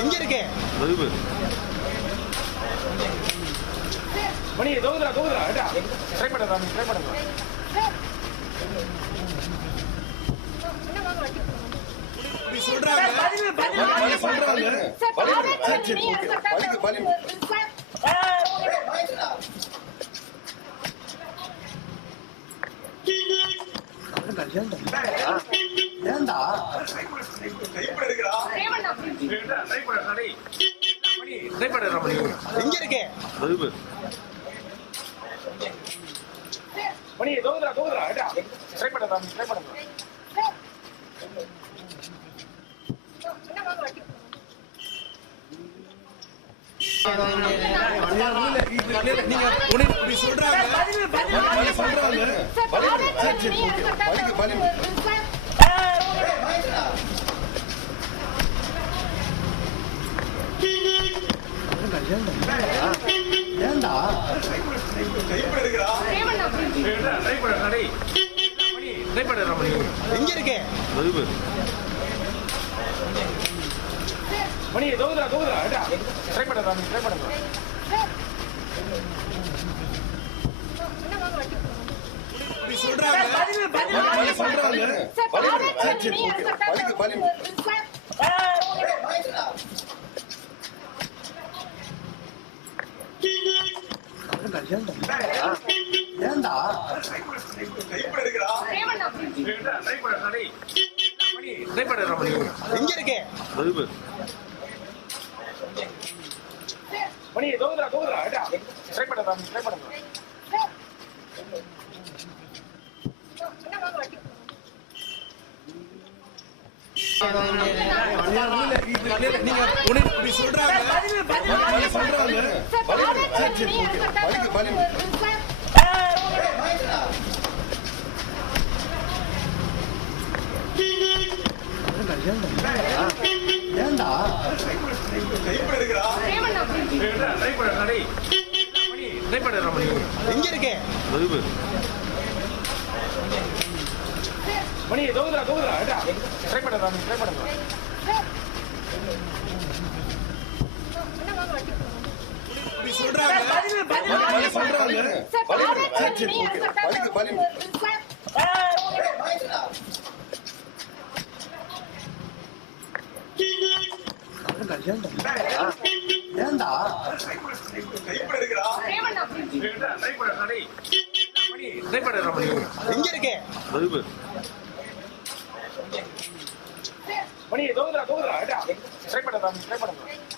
எங்க இருக்கே மணி தோகுதுடா ட்ரை பண்ணுடா ட்ரை பண்ணுங்க எங்க இருக்கே மணி தோகுதுடா ட்ரை பண்ணுடா ட்ரை பண்ணுங்க எங்க இருக்கே மணி தோகுதுடா ட்ரை பண்ணுடா ட்ரை பண்ணுங்க எங்க இருக்கே மணி தோகுதுடா ட்ரை பண்ணுடா ட்ரை பண்ணுங்க எங்க இருக்கே மணி தோகுதுடா ட்ரை பண்ணுடா ட்ரை பண்ணுங்க எங்க இருக்கே மணி தோகுதுடா ட்ரை பண்ணுடா ட்ரை பண்ணுங்க